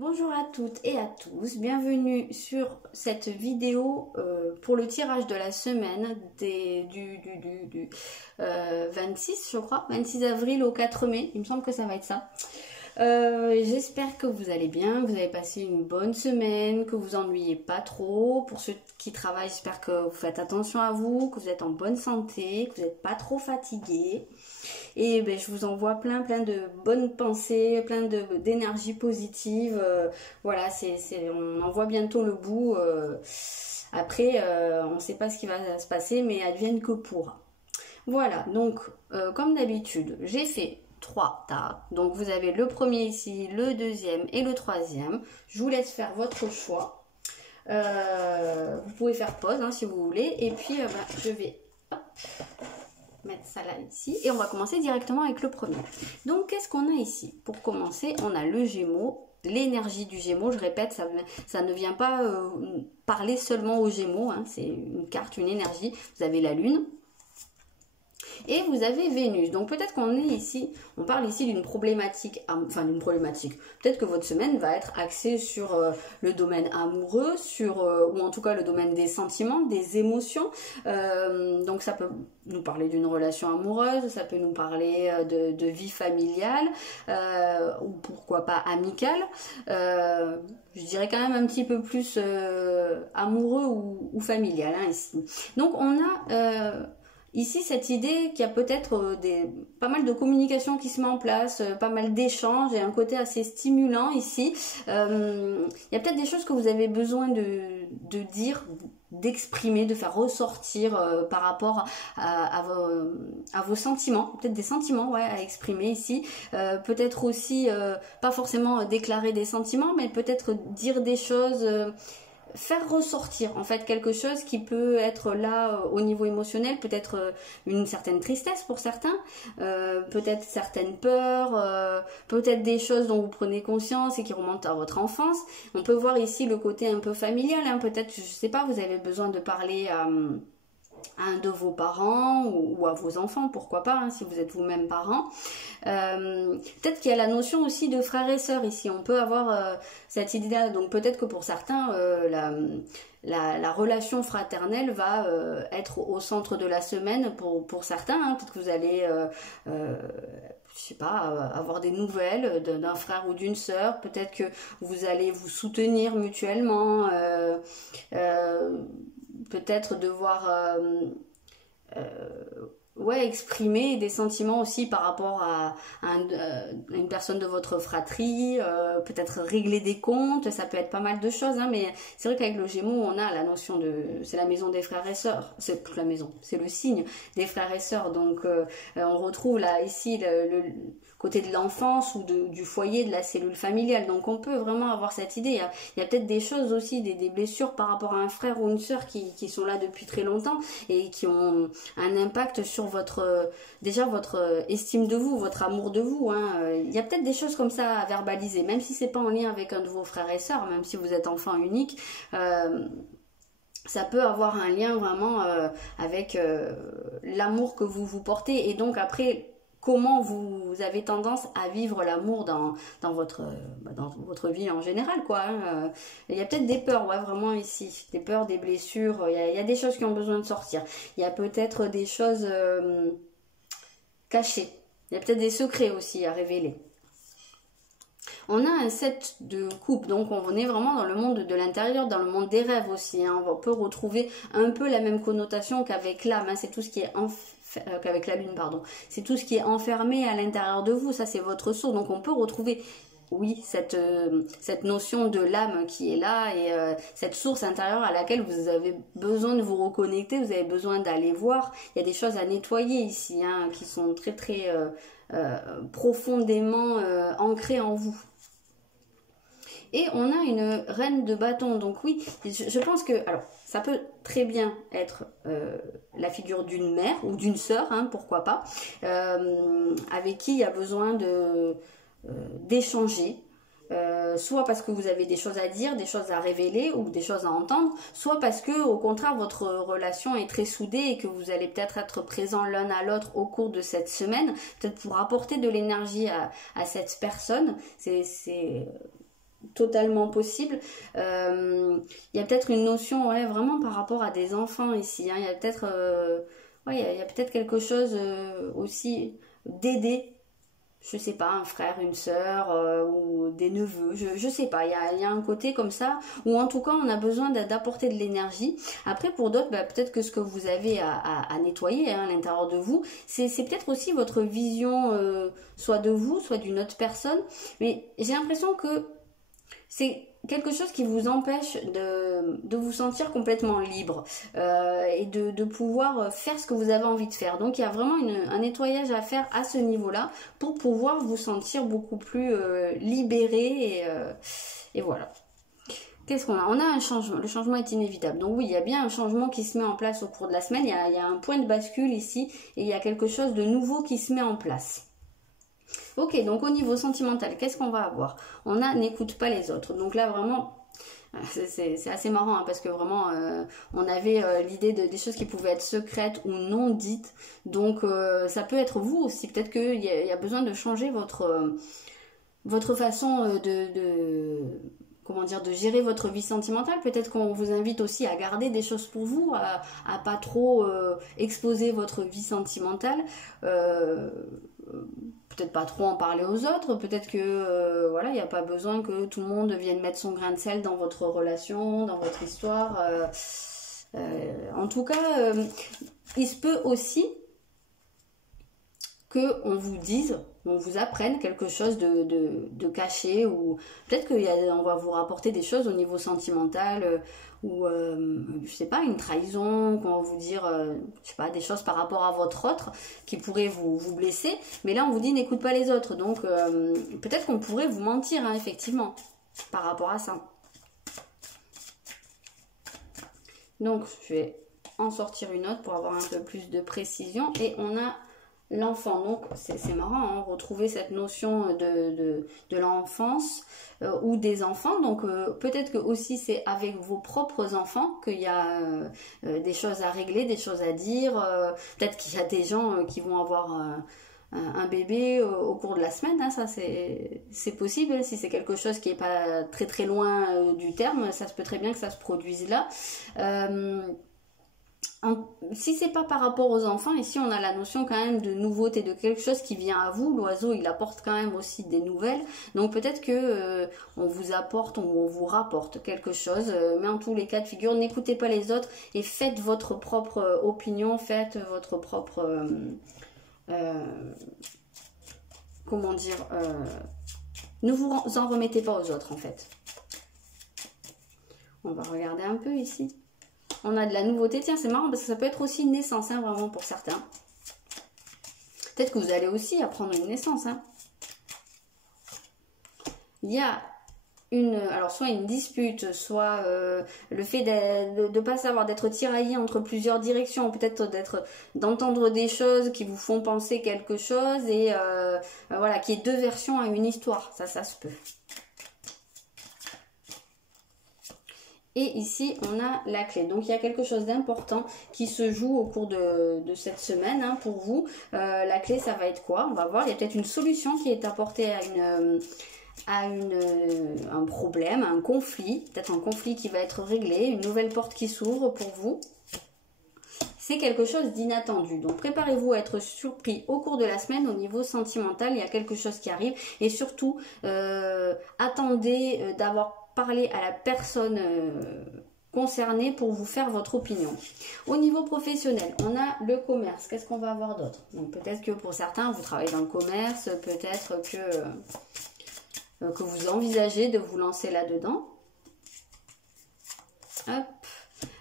Bonjour à toutes et à tous, bienvenue sur cette vidéo pour le tirage de la semaine du 26 je crois, 26 avril au 4 mai, il me semble que ça va être ça. J'espère que vous allez bien, que vous avez passé une bonne semaine, que vous ennuyez pas trop. Pour ceux qui travaillent, j'espère que vous faites attention à vous, que vous êtes en bonne santé, que vous n'êtes pas trop fatigués. Et ben, je vous envoie plein de bonnes pensées, plein d'énergie positive. Voilà, on en voit bientôt le bout. Après, on ne sait pas ce qui va se passer, mais advienne que pourra. Voilà, donc comme d'habitude, j'ai fait 3 tas. Donc vous avez le premier ici, le deuxième et le troisième. Je vous laisse faire votre choix. Vous pouvez faire pause hein, si vous voulez. Et puis je vais mettre ça là ici. Et on va commencer directement avec le premier. Donc qu'est-ce qu'on a ici? Pour commencer, on a le Gémeaux. L'énergie du Gémeaux, je répète, ça ne vient pas parler seulement aux Gémeaux. Hein, c'est une carte, une énergie. Vous avez la Lune. Et vous avez Vénus. Donc peut-être qu'on est ici, on parle ici d'une problématique, enfin d'une problématique. Peut-être que votre semaine va être axée sur le domaine amoureux, ou en tout cas le domaine des sentiments, des émotions. Donc ça peut nous parler d'une relation amoureuse, ça peut nous parler de vie familiale, ou pourquoi pas amicale. Je dirais quand même un petit peu plus amoureux ou familial hein, ici. Donc on a... ici, cette idée qu'il y a peut-être pas mal de communication qui se met en place, pas mal d'échanges et un côté assez stimulant ici. Il y a peut-être des choses que vous avez besoin de dire, d'exprimer, de faire ressortir par rapport à vos sentiments. Peut-être des sentiments ouais, à exprimer ici. Peut-être aussi, pas forcément déclarer des sentiments, mais peut-être dire des choses... faire ressortir en fait quelque chose qui peut être là au niveau émotionnel, peut-être une certaine tristesse pour certains, peut-être certaines peurs, peut-être des choses dont vous prenez conscience et qui remontent à votre enfance. On peut voir ici le côté un peu familial, hein, peut-être, je sais pas, vous avez besoin de parler à un de vos parents ou à vos enfants, pourquoi pas, hein, si vous êtes vous-même parent. Peut-être qu'il y a la notion aussi de frères et sœurs ici, on peut avoir cette idée-là, donc peut-être que pour certains, la relation fraternelle va être au centre de la semaine pour certains, hein. Peut-être que vous allez... je sais pas, avoir des nouvelles d'un frère ou d'une sœur, peut-être que vous allez vous soutenir mutuellement, peut-être devoir ouais, exprimer des sentiments aussi par rapport à une personne de votre fratrie, peut-être régler des comptes, ça peut être pas mal de choses, hein, mais c'est vrai qu'avec le Gémeaux, on a la notion de... c'est la maison des frères et sœurs, c'est toute la maison, c'est le signe des frères et sœurs, donc on retrouve là, ici, le côté de l'enfance ou du foyer, de la cellule familiale, donc on peut vraiment avoir cette idée. Il y a peut-être des choses aussi, des blessures par rapport à un frère ou une sœur qui sont là depuis très longtemps et qui ont un impact sur déjà votre estime de vous, votre amour de vous, hein. Il y a peut-être des choses comme ça à verbaliser, même si c'est pas en lien avec un de vos frères et sœurs, même si vous êtes enfant unique, ça peut avoir un lien vraiment avec l'amour que vous vous portez, et donc après comment vous avez tendance à vivre l'amour dans votre vie en général, quoi, hein. Il y a peut-être des peurs, ouais, vraiment ici, des peurs, des blessures, il y a des choses qui ont besoin de sortir, il y a peut-être des choses cachées, il y a peut-être des secrets aussi à révéler. On a un 7 de coupe, donc on est vraiment dans le monde de l'intérieur, dans le monde des rêves aussi, hein. On peut retrouver un peu la même connotation qu'avec l'âme, hein. C'est tout ce qui est qu'avec la lune, pardon. C'est tout ce qui est enfermé à l'intérieur de vous, ça c'est votre source, donc on peut retrouver... oui, cette notion de l'âme qui est là et cette source intérieure à laquelle vous avez besoin de vous reconnecter, vous avez besoin d'aller voir. Il y a des choses à nettoyer ici, hein, qui sont très profondément ancrées en vous. Et on a une reine de bâton, donc oui, je pense que, alors, ça peut très bien être la figure d'une mère ou d'une sœur, hein, pourquoi pas, avec qui il y a besoin d'échanger, soit parce que vous avez des choses à dire, des choses à révéler ou des choses à entendre, soit parce que au contraire votre relation est très soudée et que vous allez peut-être être présents l'un à l'autre au cours de cette semaine, peut-être pour apporter de l'énergie à cette personne. totalement possible. Il y a peut-être une notion, ouais, vraiment par rapport à des enfants ici, hein. Il y a peut-être ouais, il y a peut-être quelque chose aussi d'aider, je sais pas, un frère, une sœur ou des neveux, je sais pas, il y a un côté comme ça, ou en tout cas on a besoin d'apporter de l'énergie. Après pour d'autres, bah, peut-être que ce que vous avez à nettoyer hein, à l'intérieur de vous, c'est peut-être aussi votre vision, soit de vous, soit d'une autre personne, mais j'ai l'impression que c'est quelque chose qui vous empêche de vous sentir complètement libre et de pouvoir faire ce que vous avez envie de faire. Donc il y a vraiment un nettoyage à faire à ce niveau-là pour pouvoir vous sentir beaucoup plus libéré et voilà. Qu'est-ce qu'on a? On a un changement. Le changement est inévitable. Donc oui, il y a bien un changement qui se met en place au cours de la semaine. Il y a un point de bascule ici et il y a quelque chose de nouveau qui se met en place. Ok, donc au niveau sentimental, qu'est-ce qu'on va avoir? On a n'écoute pas les autres. Donc là, vraiment, c'est assez marrant hein, parce que vraiment, on avait l'idée des choses qui pouvaient être secrètes ou non dites. Donc ça peut être vous aussi. Peut-être qu'il y a besoin de changer votre façon comment dire, de gérer votre vie sentimentale. Peut-être qu'on vous invite aussi à garder des choses pour vous, à pas trop exposer votre vie sentimentale. Peut-être pas trop en parler aux autres, peut-être que voilà, il n'y a pas besoin que tout le monde vienne mettre son grain de sel dans votre relation, dans votre histoire. En tout cas, il se peut aussi qu'on vous dise, on vous apprenne quelque chose de caché, ou peut-être qu'on va vous rapporter des choses au niveau sentimental, ou je sais pas, une trahison, qu'on va vous dire je sais pas, des choses par rapport à votre autre qui pourraient vous blesser, mais là on vous dit n'écoute pas les autres, donc peut-être qu'on pourrait vous mentir hein, effectivement par rapport à ça. Donc je vais en sortir une autre pour avoir un peu plus de précision, et on a l'enfant. Donc c'est marrant, hein, retrouver cette notion de l'enfance ou des enfants. Donc peut-être que aussi c'est avec vos propres enfants qu'il y a des choses à régler, des choses à dire. Peut-être qu'il y a des gens qui vont avoir un bébé au cours de la semaine, hein, ça c'est possible. Si c'est quelque chose qui est pas très très loin du terme, ça se peut très bien que ça se produise là. Si c'est pas par rapport aux enfants, ici on a la notion quand même de nouveauté, de quelque chose qui vient à vous. L'oiseau il apporte quand même aussi des nouvelles, donc peut-être que on vous apporte ou on vous rapporte quelque chose, mais en tous les cas de figure, n'écoutez pas les autres et faites votre propre opinion, faites votre propre comment dire, ne vous en remettez pas aux autres en fait. On va regarder un peu ici. On a de la nouveauté, tiens c'est marrant parce que ça peut être aussi une naissance, hein, vraiment pour certains. Peut-être que vous allez aussi apprendre une naissance. Hein. Il y a alors soit une dispute, soit le fait de ne pas savoir, d'être tiraillé entre plusieurs directions, peut-être d'entendre des choses qui vous font penser quelque chose et voilà, qu'il y ait deux versions à une histoire, ça se peut. Et ici, on a la clé. Donc, il y a quelque chose d'important qui se joue au cours de cette semaine hein, pour vous. La clé, ça va être quoi? On va voir. Il y a peut-être une solution qui est apportée à un problème, à un conflit. Peut-être un conflit qui va être réglé, une nouvelle porte qui s'ouvre pour vous. C'est quelque chose d'inattendu. Donc, préparez-vous à être surpris au cours de la semaine au niveau sentimental. Il y a quelque chose qui arrive. Et surtout, attendez d'avoir parler à la personne concernée pour vous faire votre opinion. Au niveau professionnel, on a le commerce. Qu'est-ce qu'on va avoir d'autre? Donc peut-être que pour certains, vous travaillez dans le commerce, peut-être que vous envisagez de vous lancer là-dedans. Hop.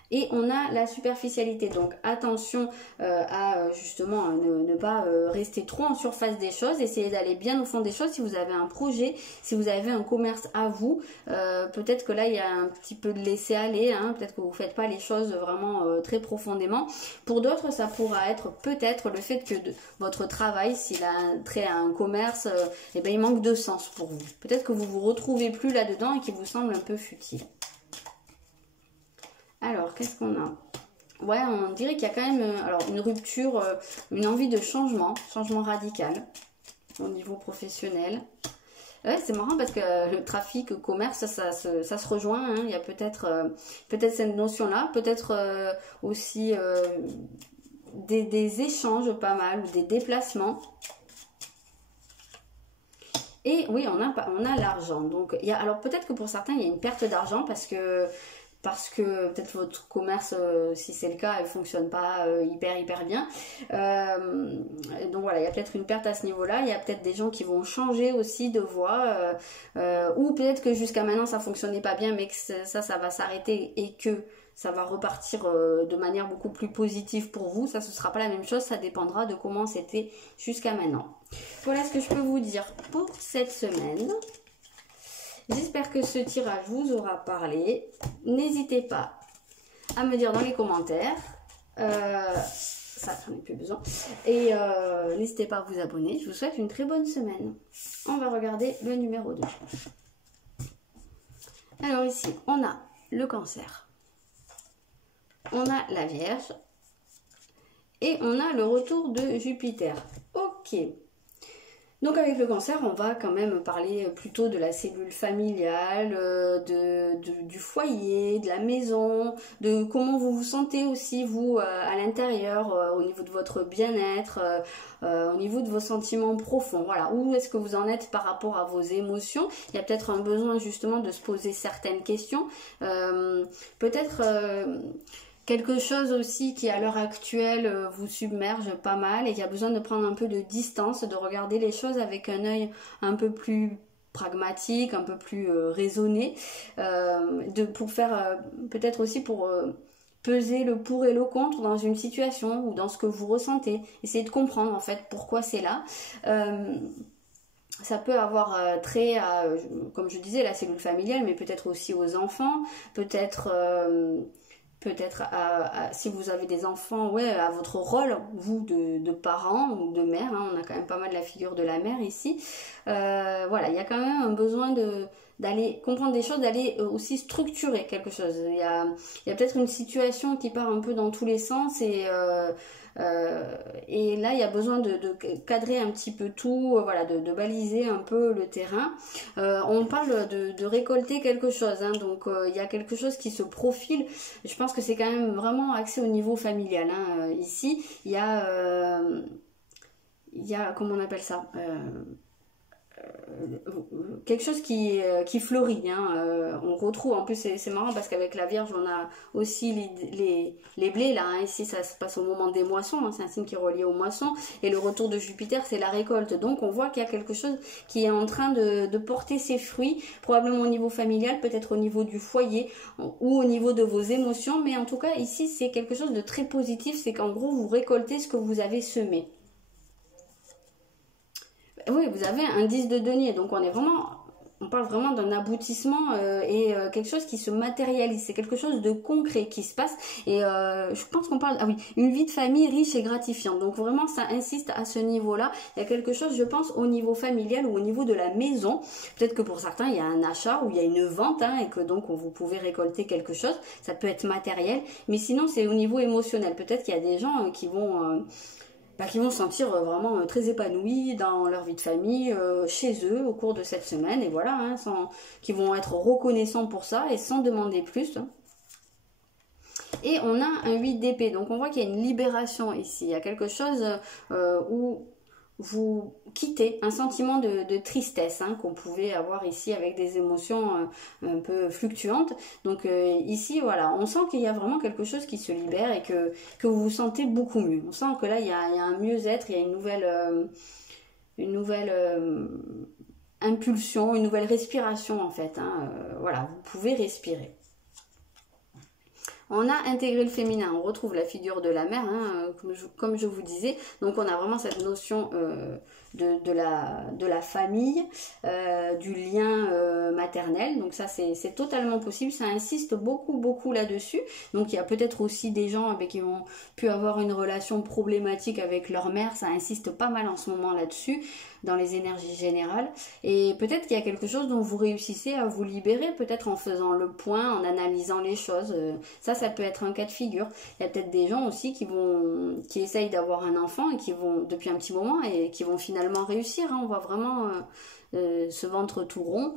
Et on a la superficialité, donc attention à justement ne pas rester trop en surface des choses, essayez d'aller bien au fond des choses. Si vous avez un projet, si vous avez un commerce à vous, peut-être que là il y a un petit peu de laisser aller, hein, peut-être que vous ne faites pas les choses vraiment très profondément. Pour d'autres ça pourra être peut-être le fait que votre travail, s'il a trait à un commerce, eh ben, il manque de sens pour vous. Peut-être que vous ne vous retrouvez plus là-dedans et qu'il vous semble un peu futile. Alors, qu'est-ce qu'on a? Ouais, on dirait qu'il y a quand même alors, une rupture, une envie de changement radical au niveau professionnel. Ouais, c'est marrant parce que le trafic, commerce, ça se rejoint. Hein. Il y a peut-être cette notion-là, peut-être aussi des échanges pas mal ou des déplacements. Et oui, on a l'argent. Donc, alors peut-être que pour certains, il y a une perte d'argent parce que peut-être votre commerce, si c'est le cas, elle fonctionne pas hyper bien. Donc voilà, il y a peut-être une perte à ce niveau-là. Il y a peut-être des gens qui vont changer aussi de voie, ou peut-être que jusqu'à maintenant ça fonctionnait pas bien, mais que ça va s'arrêter et que ça va repartir de manière beaucoup plus positive pour vous. Ça, ce sera pas la même chose. Ça dépendra de comment c'était jusqu'à maintenant. Voilà ce que je peux vous dire pour cette semaine. J'espère que ce tirage vous aura parlé. N'hésitez pas à me dire dans les commentaires. Ça, j'en ai plus besoin. Et n'hésitez pas à vous abonner. Je vous souhaite une très bonne semaine. On va regarder le numéro 2. Alors ici, on a le Cancer. On a la Vierge. Et on a le retour de Jupiter. Ok. Donc avec le Cancer, on va quand même parler plutôt de la cellule familiale, du foyer, de la maison, de comment vous vous sentez aussi vous à l'intérieur, au niveau de votre bien-être, au niveau de vos sentiments profonds. Voilà, où est-ce que vous en êtes par rapport à vos émotions? Il y a peut-être un besoin justement de se poser certaines questions. Peut-être quelque chose aussi qui à l'heure actuelle vous submerge pas mal et qui a besoin de prendre un peu de distance, de regarder les choses avec un œil un peu plus pragmatique, un peu plus raisonné, pour faire peut-être aussi pour peser le pour et le contre dans une situation ou dans ce que vous ressentez. Essayez de comprendre en fait pourquoi c'est là. Ça peut avoir trait à, comme je disais, la cellule familiale, mais peut-être aussi aux enfants, peut-être si vous avez des enfants, ouais, à votre rôle, vous, de parents ou de mère, hein, on a quand même pas mal la figure de la mère ici. Voilà, il y a quand même un besoin d'aller comprendre des choses, d'aller aussi structurer quelque chose. Il y a peut-être une situation qui part un peu dans tous les sens et là, il y a besoin de cadrer un petit peu tout, voilà, de baliser un peu le terrain. On parle de récolter quelque chose, hein, donc il y a quelque chose qui se profile. Je pense que c'est quand même vraiment axé au niveau familial. Hein. Ici, il y a, comment on appelle ça quelque chose qui fleurit. Hein. On retrouve, en plus c'est marrant parce qu'avec la Vierge on a aussi les blés là. Hein. Ici ça se passe au moment des moissons, hein. C'est un signe qui est relié aux moissons. Et le retour de Jupiter c'est la récolte. Donc on voit qu'il y a quelque chose qui est en train de porter ses fruits, probablement au niveau familial, peut-être au niveau du foyer ou au niveau de vos émotions. Mais en tout cas ici c'est quelque chose de très positif. C'est qu'en gros vous récoltez ce que vous avez semé. Oui, vous avez un 10 de denier, donc on parle vraiment d'un aboutissement et quelque chose qui se matérialise. C'est quelque chose de concret qui se passe. Et je pense qu'on parle, ah oui, une vie de famille riche et gratifiante. Donc vraiment, ça insiste à ce niveau-là. Il y a quelque chose, je pense, au niveau familial ou au niveau de la maison. Peut-être que pour certains, il y a un achat ou il y a une vente, hein, et que donc vous pouvez récolter quelque chose. Ça peut être matériel, mais sinon, c'est au niveau émotionnel. Peut-être qu'il y a des gens qui vont se sentir vraiment très épanouis dans leur vie de famille, chez eux, au cours de cette semaine, et voilà, hein, qui vont être reconnaissants pour ça, et sans demander plus. Et on a un 8 d'épée, donc on voit qu'il y a une libération ici, il y a quelque chose où vous quittez un sentiment de tristesse, hein, qu'on pouvait avoir ici avec des émotions un peu fluctuantes. Donc ici, voilà, on sent qu'il y a vraiment quelque chose qui se libère et que vous vous sentez beaucoup mieux. On sent que là, il y a un mieux-être, il y a une nouvelle impulsion, une nouvelle respiration en fait. Hein, voilà, vous pouvez respirer. On a intégré le féminin, on retrouve la figure de la mère, hein, comme je vous disais. Donc on a vraiment cette notion de la famille, du lien maternel. Donc ça c'est totalement possible, ça insiste beaucoup là-dessus. Donc il y a peut-être aussi des gens qui ont pu avoir une relation problématique avec leur mère, ça insiste pas mal en ce moment là-dessus, dans les énergies générales. Et peut-être qu'il y a quelque chose dont vous réussissez à vous libérer, peut-être en faisant le point, en analysant les choses. Ça peut être un cas de figure. Il y a peut-être des gens aussi qui essayent d'avoir un enfant et qui vont depuis un petit moment et qui vont finalement réussir. Hein. On voit vraiment ce ventre tout rond.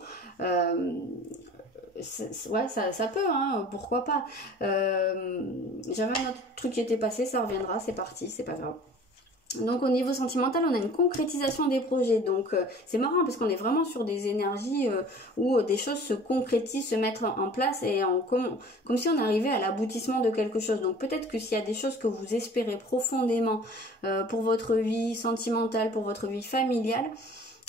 Ouais, ça peut, hein, pourquoi pas. J'avais un autre truc qui était passé, ça reviendra, c'est parti, c'est pas grave. Donc au niveau sentimental, on a une concrétisation des projets. Donc c'est marrant parce qu'on est vraiment sur des énergies où des choses se concrétisent, se mettent en place et comme si on arrivait à l'aboutissement de quelque chose. Donc peut-être que s'il y a des choses que vous espérez profondément pour votre vie sentimentale, pour votre vie familiale,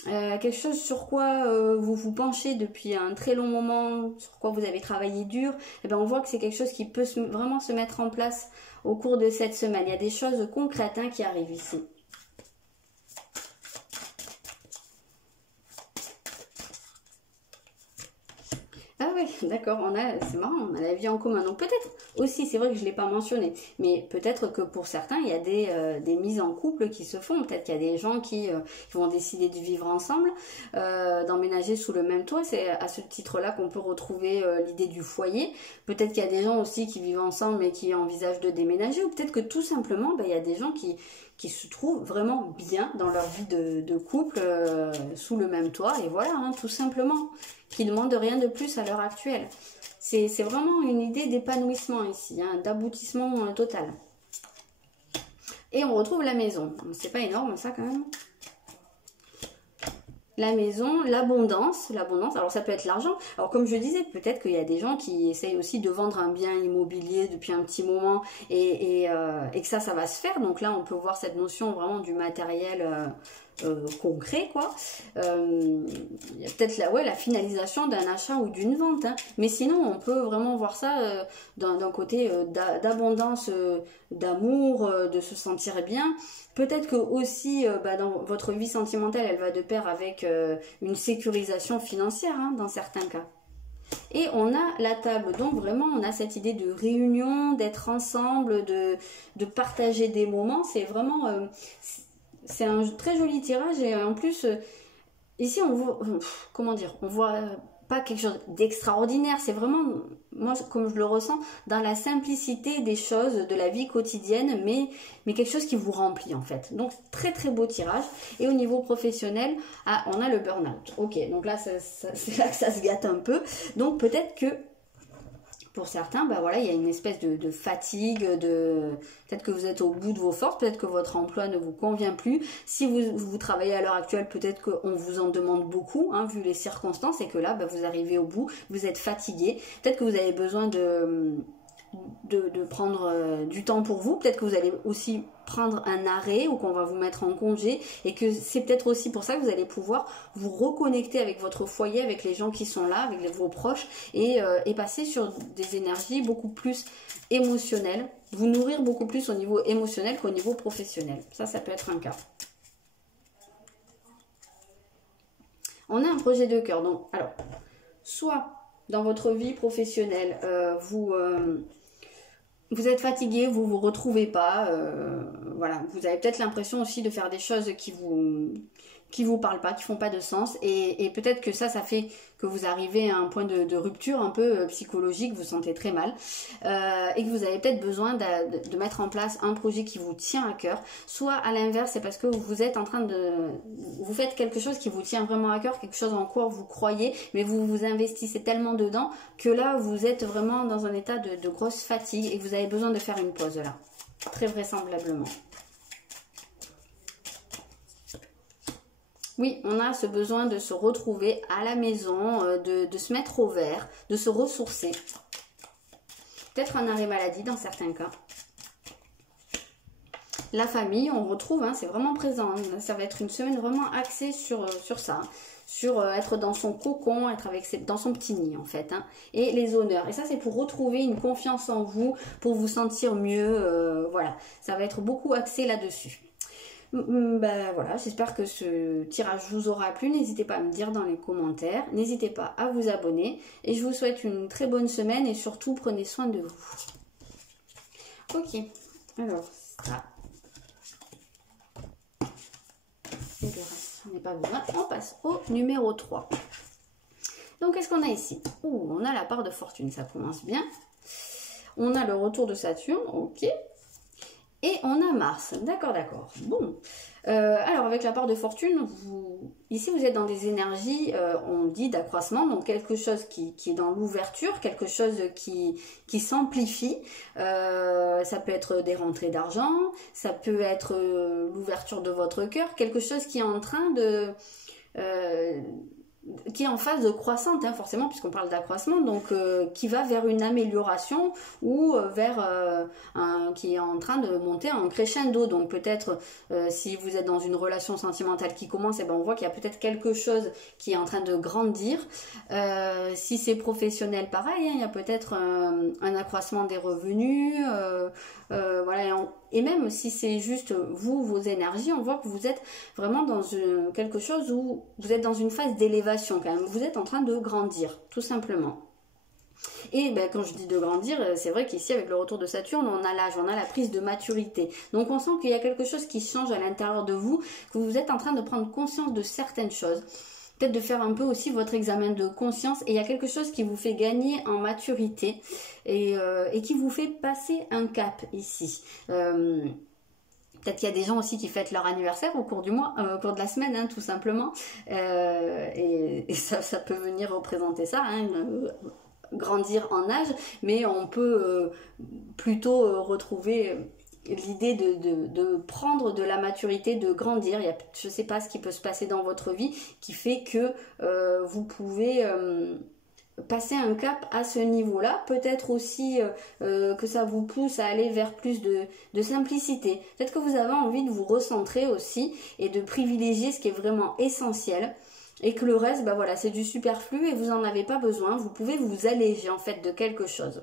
quelque chose sur quoi vous vous penchez depuis un très long moment, sur quoi vous avez travaillé dur, et ben on voit que c'est quelque chose qui peut vraiment se mettre en place au cours de cette semaine. Il y a des choses concrètes hein, qui arrivent ici. Ah oui, d'accord, c'est marrant, on a la vie en commun. Donc peut-être aussi, c'est vrai que je ne l'ai pas mentionné, mais peut-être que pour certains, il y a des mises en couple qui se font. Peut-être qu'il y a des gens qui vont décider de vivre ensemble, d'emménager sous le même toit. C'est à ce titre-là qu'on peut retrouver l'idée du foyer. Peut-être qu'il y a des gens aussi qui vivent ensemble mais qui envisagent de déménager. Ou peut-être que tout simplement, il y a des gens qui se trouvent vraiment bien dans leur vie de couple sous le même toit. Et voilà, hein, tout simplement. Qui ne demandent rien de plus à l'heure actuelle. C'est vraiment une idée d'épanouissement ici, hein, d'aboutissement total. Et on retrouve la maison. C'est pas énorme ça quand même. La maison, l'abondance, alors ça peut être l'argent. Alors comme je disais, peut-être qu'il y a des gens qui essayent aussi de vendre un bien immobilier depuis un petit moment et que ça va se faire. Donc là, on peut voir cette notion vraiment du matériel concret, quoi. Il y a peut-être la finalisation d'un achat ou d'une vente. Hein. Mais sinon, on peut vraiment voir ça d'un côté d'abondance, d'amour, de se sentir bien. Peut-être que aussi dans votre vie sentimentale, elle va de pair avec une sécurisation financière hein, dans certains cas. Et on a la table, donc vraiment on a cette idée de réunion, d'être ensemble, de partager des moments. C'est vraiment, c'est un très joli tirage et en plus, ici on voit, comment dire, on voit pas quelque chose d'extraordinaire, c'est vraiment, moi comme je le ressens, dans la simplicité des choses, de la vie quotidienne, mais quelque chose qui vous remplit en fait. Donc très très beau tirage. Et au niveau professionnel, on a le burn-out. Ok, donc là c'est là que ça se gâte un peu. Donc peut-être que pour certains, voilà, il y a une espèce de fatigue, peut-être que vous êtes au bout de vos forces, peut-être que votre emploi ne vous convient plus. Si vous travaillez à l'heure actuelle, peut-être qu'on vous en demande beaucoup, hein, vu les circonstances, et que là, vous arrivez au bout, vous êtes fatigué. Peut-être que vous avez besoin de prendre du temps pour vous. Peut-être que vous allez aussi prendre un arrêt ou qu'on va vous mettre en congé et que c'est peut-être aussi pour ça que vous allez pouvoir vous reconnecter avec votre foyer, avec les gens qui sont là, avec vos proches et passer sur des énergies beaucoup plus émotionnelles, vous nourrir beaucoup plus au niveau émotionnel qu'au niveau professionnel. Ça peut être un cas. On a un projet de cœur. Donc, alors, soit dans votre vie professionnelle, vous êtes fatigué, vous vous retrouvez pas, voilà, vous avez peut-être l'impression aussi de faire des choses qui vous parlent pas, qui font pas de sens, et peut-être que ça fait que vous arrivez à un point de rupture un peu psychologique, vous sentez très mal, et que vous avez peut-être besoin de mettre en place un projet qui vous tient à cœur, soit à l'inverse, c'est parce que vous êtes en train vous faites quelque chose qui vous tient vraiment à cœur, quelque chose en quoi vous croyez, mais vous vous investissez tellement dedans que là, vous êtes vraiment dans un état de grosse fatigue et que vous avez besoin de faire une pause là, très vraisemblablement. Oui, on a ce besoin de se retrouver à la maison, de se mettre au vert, de se ressourcer. Peut-être un arrêt maladie dans certains cas. La famille, on retrouve, hein, c'est vraiment présent. Hein, ça va être une semaine vraiment axée sur ça. Sur être dans son cocon, être dans son petit nid en fait. Hein, et les honneurs. Et ça, c'est pour retrouver une confiance en vous, pour vous sentir mieux. Voilà, ça va être beaucoup axé là-dessus. Voilà, j'espère que ce tirage vous aura plu. N'hésitez pas à me dire dans les commentaires. N'hésitez pas à vous abonner. Et je vous souhaite une très bonne semaine et surtout, prenez soin de vous. Ok, alors ça. Et le reste, on n'est pas besoin. On passe au numéro 3. Donc, qu'est-ce qu'on a ici? On a la part de fortune, ça commence bien. On a le retour de Saturne, ok. Et on a Mars, d'accord. Bon, Alors avec la part de fortune, ici vous êtes dans des énergies, on dit d'accroissement, donc quelque chose qui est dans l'ouverture, quelque chose qui s'amplifie. Ça peut être des rentrées d'argent, ça peut être l'ouverture de votre cœur, quelque chose qui est en train de... qui est en phase de croissante, hein, forcément, puisqu'on parle d'accroissement, donc qui va vers une amélioration ou vers qui est en train de monter en crescendo. Donc peut-être si vous êtes dans une relation sentimentale qui commence, et ben on voit qu'il y a peut-être quelque chose qui est en train de grandir. Si c'est professionnel, pareil, hein, il y a peut-être un accroissement des revenus, voilà. Et même si c'est juste vous, vos énergies, on voit que vous êtes vraiment dans quelque chose où vous êtes dans une phase d'élévation quand même. Vous êtes en train de grandir, tout simplement. Et ben, quand je dis de grandir, c'est vrai qu'ici avec le retour de Saturne, on a l'âge, on a la prise de maturité. Donc on sent qu'il y a quelque chose qui change à l'intérieur de vous, que vous êtes en train de prendre conscience de certaines choses. Peut-être de faire un peu aussi votre examen de conscience, et il y a quelque chose qui vous fait gagner en maturité et qui vous fait passer un cap ici. Peut-être qu'il y a des gens aussi qui fêtent leur anniversaire au cours du mois, au cours de la semaine, hein, tout simplement, et ça peut venir représenter ça, hein, grandir en âge, mais on peut plutôt retrouver l'idée de prendre de la maturité, de grandir. Il y a, je ne sais pas ce qui peut se passer dans votre vie qui fait que vous pouvez passer un cap à ce niveau-là. Peut-être aussi que ça vous pousse à aller vers plus de simplicité. Peut-être que vous avez envie de vous recentrer aussi et de privilégier ce qui est vraiment essentiel. Et que le reste, bah voilà, c'est du superflu et vous n'en avez pas besoin. Vous pouvez vous alléger en fait de quelque chose.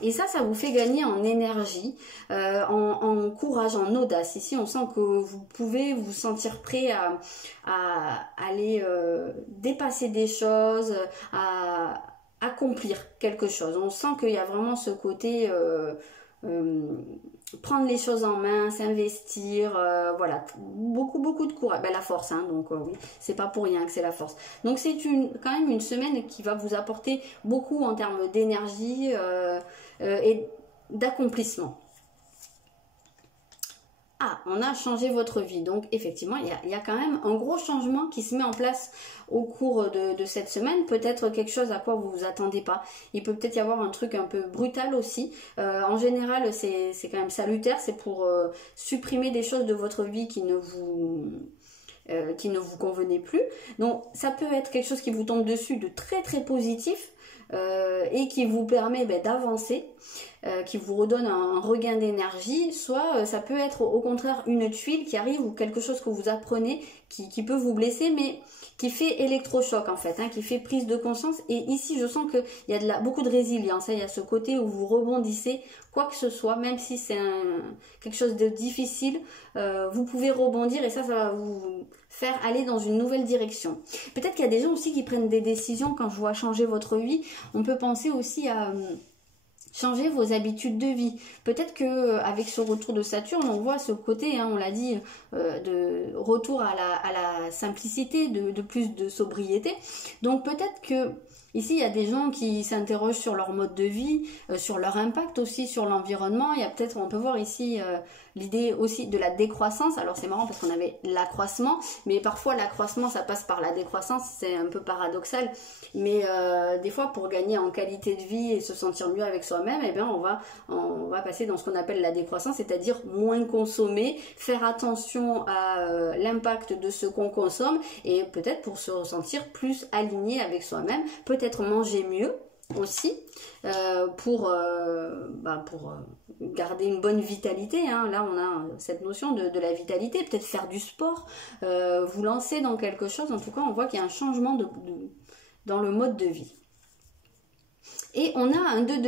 Et ça vous fait gagner en énergie, en courage, en audace. Ici, on sent que vous pouvez vous sentir prêt à aller dépasser des choses, à accomplir quelque chose. On sent qu'il y a vraiment ce côté prendre les choses en main, s'investir, voilà, beaucoup de courage. Ben, la force, hein, donc oui, c'est pas pour rien que c'est la force. Donc c'est quand même une semaine qui va vous apporter beaucoup en termes d'énergie et d'accomplissement. Ah, on a changé votre vie. Donc, effectivement, il y a quand même un gros changement qui se met en place au cours de cette semaine. Peut-être quelque chose à quoi vous vous attendez pas. Il peut peut-être y avoir un truc un peu brutal aussi. En général, c'est quand même salutaire. C'est pour supprimer des choses de votre vie qui ne vous convenaient plus. Donc, ça peut être quelque chose qui vous tombe dessus de très très positif. Et qui vous permet d'avancer, qui vous redonne un regain d'énergie, soit ça peut être au contraire une tuile qui arrive ou quelque chose que vous apprenez qui peut vous blesser, mais qui fait électrochoc en fait, hein, qui fait prise de conscience. Et ici je sens qu'il y a beaucoup de résilience, hein, il y a ce côté où vous rebondissez, quoi que ce soit, même si c'est quelque chose de difficile, vous pouvez rebondir et ça va vous faire aller dans une nouvelle direction. Peut-être qu'il y a des gens aussi qui prennent des décisions quand je vois changer votre vie. On peut penser aussi à changer vos habitudes de vie. Peut-être que avec ce retour de Saturne, on voit ce côté, hein, on l'a dit, de retour à la simplicité, de plus de sobriété. Donc peut-être que ici, il y a des gens qui s'interrogent sur leur mode de vie, sur leur impact aussi sur l'environnement. Il y a peut-être, on peut voir ici l'idée aussi de la décroissance. Alors c'est marrant parce qu'on avait l'accroissement, mais parfois l'accroissement ça passe par la décroissance, c'est un peu paradoxal. Mais des fois pour gagner en qualité de vie et se sentir mieux avec soi-même, eh bien on va passer dans ce qu'on appelle la décroissance, c'est-à-dire moins consommer, faire attention à l'impact de ce qu'on consomme et peut-être pour se sentir plus aligné avec soi-même, peut-être manger mieux aussi pour garder une bonne vitalité, hein. Là on a cette notion de la vitalité, peut-être faire du sport, vous lancer dans quelque chose. En tout cas on voit qu'il y a un changement dans le mode de vie. Et on a un 2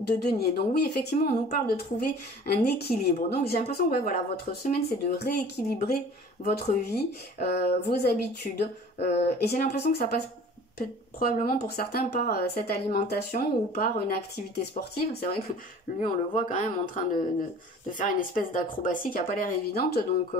de denier. Donc oui, effectivement, on nous parle de trouver un équilibre. Donc j'ai l'impression que ouais, voilà, votre semaine, c'est de rééquilibrer votre vie, vos habitudes. Et j'ai l'impression que ça passe probablement pour certains par cette alimentation ou par une activité sportive. C'est vrai que lui on le voit quand même en train de faire une espèce d'acrobatie qui n'a pas l'air évidente, donc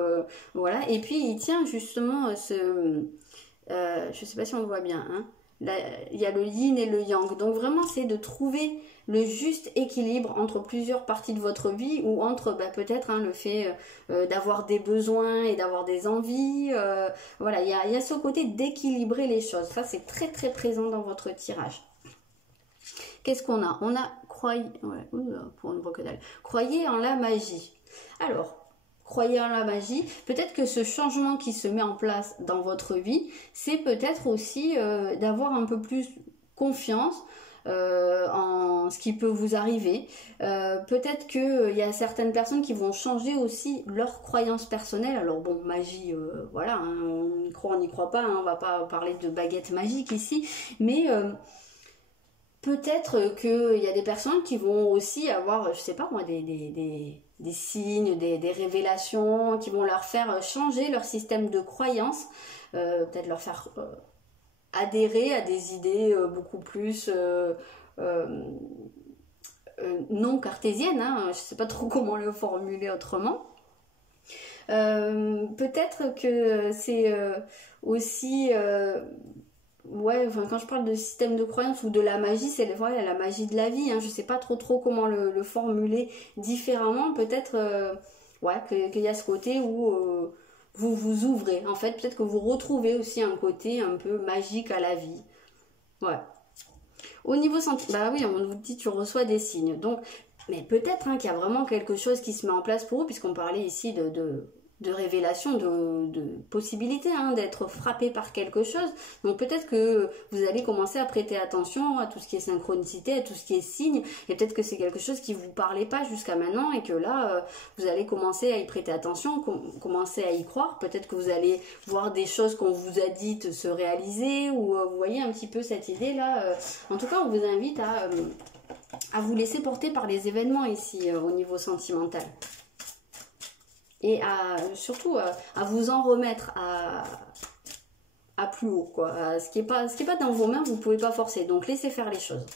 voilà. Et puis il tient justement je sais pas si on le voit bien, hein, il y a le yin et le yang. Donc vraiment, c'est de trouver le juste équilibre entre plusieurs parties de votre vie ou entre peut-être le fait d'avoir des besoins et d'avoir des envies. Voilà, il y a ce côté d'équilibrer les choses. Ça, c'est très très présent dans votre tirage. Qu'est-ce qu'on a? On a croyez en la magie. Alors, croyez en la magie. Peut-être que ce changement qui se met en place dans votre vie, c'est peut-être aussi d'avoir un peu plus confiance en ce qui peut vous arriver. Peut-être qu'il y a certaines personnes qui vont changer aussi leurs croyances personnelles. Alors bon, magie, voilà, hein, on y croit, on n'y croit pas, hein, on va pas parler de baguette magique ici, mais peut-être qu'il y a des personnes qui vont aussi avoir, je sais pas moi, des signes, des révélations qui vont leur faire changer leur système de croyance, peut-être leur faire adhérer à des idées beaucoup plus non cartésiennes, hein, je ne sais pas trop comment le formuler autrement. Peut-être que c'est aussi ouais, enfin, quand je parle de système de croyance ou de la magie, c'est voilà, la magie de la vie, hein, je ne sais pas trop comment le formuler différemment. Peut-être ouais, qu'il y a ce côté où vous vous ouvrez. En fait, peut-être que vous retrouvez aussi un côté un peu magique à la vie. Ouais. Au niveau sentimental, bah oui, on vous dit tu reçois des signes. Donc, mais peut-être qu'il y a vraiment quelque chose qui se met en place pour vous, puisqu'on parlait ici de révélation, de possibilité d'être frappé par quelque chose. Donc peut-être que vous allez commencer à prêter attention à tout ce qui est synchronicité, à tout ce qui est signe, et peut-être que c'est quelque chose qui vous parlait pas jusqu'à maintenant et que là vous allez commencer à y prêter attention, commencer à y croire. Peut-être que vous allez voir des choses qu'on vous a dites se réaliser, ou vous voyez un petit peu cette idée là. En tout cas, on vous invite à vous laisser porter par les événements ici au niveau sentimental. Et surtout à vous en remettre à plus haut, quoi. Ce qui est pas dans vos mains, vous ne pouvez pas forcer. Donc laissez faire les choses.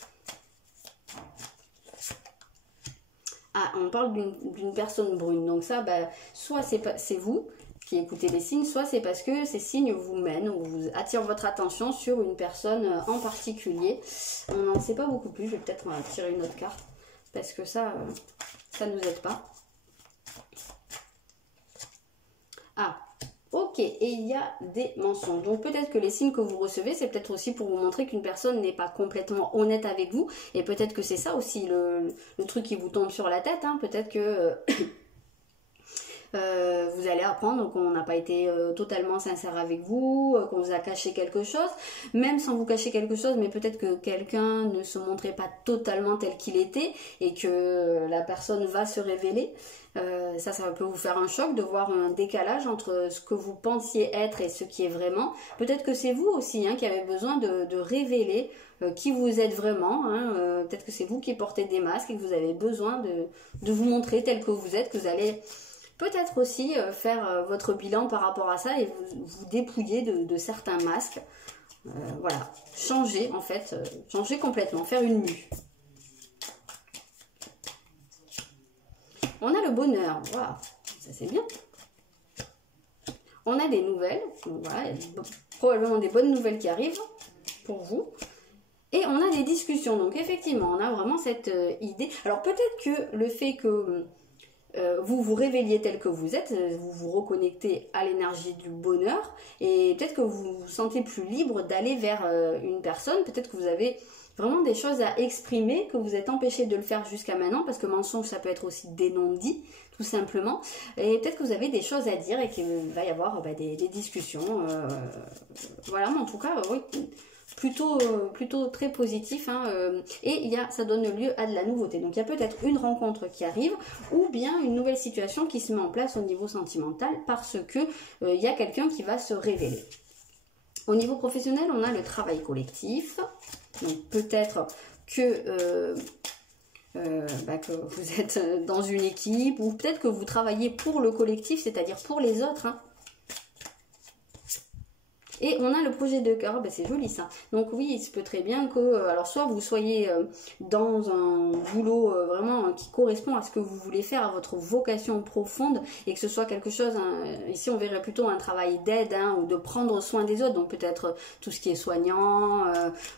Ah, on parle d'une personne brune. Donc ça, soit c'est vous qui écoutez les signes, soit c'est parce que ces signes vous mènent ou vous attirent votre attention sur une personne en particulier. On n'en sait pas beaucoup plus. Je vais peut-être tirer une autre carte parce que ça nous aide pas. Ah, ok, et il y a des mensonges. Donc peut-être que les signes que vous recevez, c'est peut-être aussi pour vous montrer qu'une personne n'est pas complètement honnête avec vous. Et peut-être que c'est ça aussi le truc qui vous tombe sur la tête. Hein. Peut-être que vous allez apprendre qu'on n'a pas été totalement sincère avec vous, qu'on vous a caché quelque chose. Même sans vous cacher quelque chose, mais peut-être que quelqu'un ne se montrait pas totalement tel qu'il était et que la personne va se révéler. Ça peut vous faire un choc de voir un décalage entre ce que vous pensiez être et ce qui est vraiment. Peut-être que c'est vous aussi qui avez besoin de révéler qui vous êtes vraiment. Hein. Peut-être que c'est vous qui portez des masques et que vous avez besoin de vous montrer tel que vous êtes, que vous allez peut-être aussi faire votre bilan par rapport à ça et vous dépouiller de certains masques. Voilà, changer en fait, changer complètement, faire une mue. On a le bonheur, waouh, ça c'est bien. On a des nouvelles, voilà, probablement des bonnes nouvelles qui arrivent pour vous. Et on a des discussions, donc effectivement, on a vraiment cette idée. Alors peut-être que le fait que vous vous révéliez tel que vous êtes, vous vous reconnectez à l'énergie du bonheur, et peut-être que vous vous sentez plus libre d'aller vers une personne, peut-être que vous avez vraiment des choses à exprimer, que vous êtes empêché de le faire jusqu'à maintenant, parce que mensonge, ça peut être aussi des non-dits, tout simplement. Et peut-être que vous avez des choses à dire et qu'il va y avoir des discussions. Voilà, mais en tout cas, oui, plutôt très positif. Et ça donne lieu à de la nouveauté. Donc il y a peut-être une rencontre qui arrive, ou bien une nouvelle situation qui se met en place au niveau sentimental, parce que il y a quelqu'un qui va se révéler. Au niveau professionnel, on a le travail collectif. Donc peut-être que vous êtes dans une équipe, ou peut-être que vous travaillez pour le collectif, c'est-à-dire pour les autres. Et on a le projet de cœur, ben c'est joli ça. Donc oui, il se peut très bien que, alors soit vous soyez dans un boulot vraiment qui correspond à ce que vous voulez faire, à votre vocation profonde, et que ce soit quelque chose, ici on verrait plutôt un travail d'aide ou de prendre soin des autres, donc peut-être tout ce qui est soignant,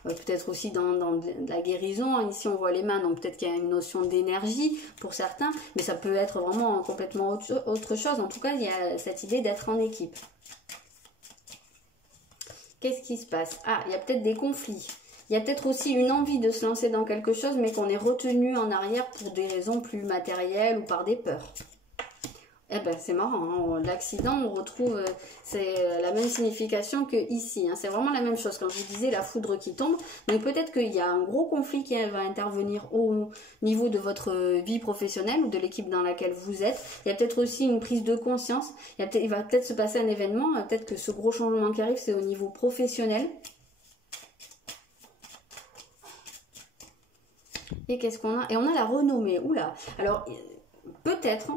peut-être aussi dans de la guérison. Ici on voit les mains, donc peut-être qu'il y a une notion d'énergie pour certains, mais ça peut être vraiment complètement autre chose. En tout cas, il y a cette idée d'être en équipe. Qu'est-ce qui se passe? Ah, il y a peut-être des conflits. Il y a peut-être aussi une envie de se lancer dans quelque chose, mais qu'on est retenu en arrière pour des raisons plus matérielles ou par des peurs. Eh ben c'est marrant, hein. L'accident, on retrouve, c'est la même signification que ici, hein. C'est vraiment la même chose. Quand je vous disais la foudre qui tombe, donc peut-être qu'il y a un gros conflit qui va intervenir au niveau de votre vie professionnelle ou de l'équipe dans laquelle vous êtes. Il y a peut-être aussi une prise de conscience. Il va peut-être se passer un événement, peut-être que ce gros changement qui arrive, c'est au niveau professionnel. Et qu'est-ce qu'on a? Et on a la renommée. Oula. Alors, peut-être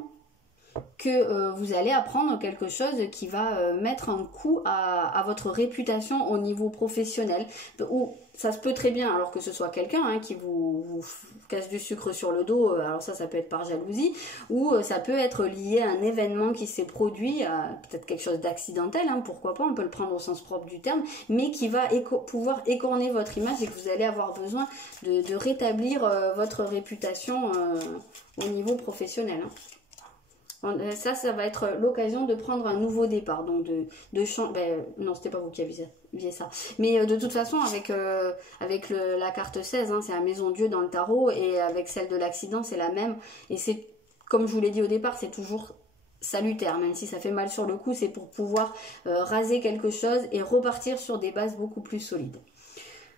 que vous allez apprendre quelque chose qui va mettre un coup à votre réputation au niveau professionnel. Ou ça se peut très bien, alors que ce soit quelqu'un qui vous casse du sucre sur le dos, alors ça peut être par jalousie, ou ça peut être lié à un événement qui s'est produit, peut-être quelque chose d'accidentel, pourquoi pas, on peut le prendre au sens propre du terme, mais qui va pouvoir écorner votre image et que vous allez avoir besoin de rétablir votre réputation au niveau professionnel. Ça va être l'occasion de prendre un nouveau départ, donc de changer. Non, c'était pas vous qui aviez ça. Mais de toute façon, avec la carte 16, c'est la maison Dieu dans le tarot, et avec celle de l'accident, c'est la même. Et c'est, comme je vous l'ai dit au départ, c'est toujours salutaire, même si ça fait mal sur le coup, c'est pour pouvoir raser quelque chose et repartir sur des bases beaucoup plus solides.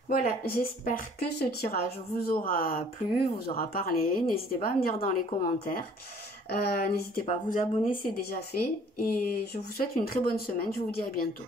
Voilà, j'espère que ce tirage vous aura plu, vous aura parlé. N'hésitez pas à me dire dans les commentaires. N'hésitez pas à vous abonner, c'est déjà fait. Et je vous souhaite une très bonne semaine. Je vous dis à bientôt.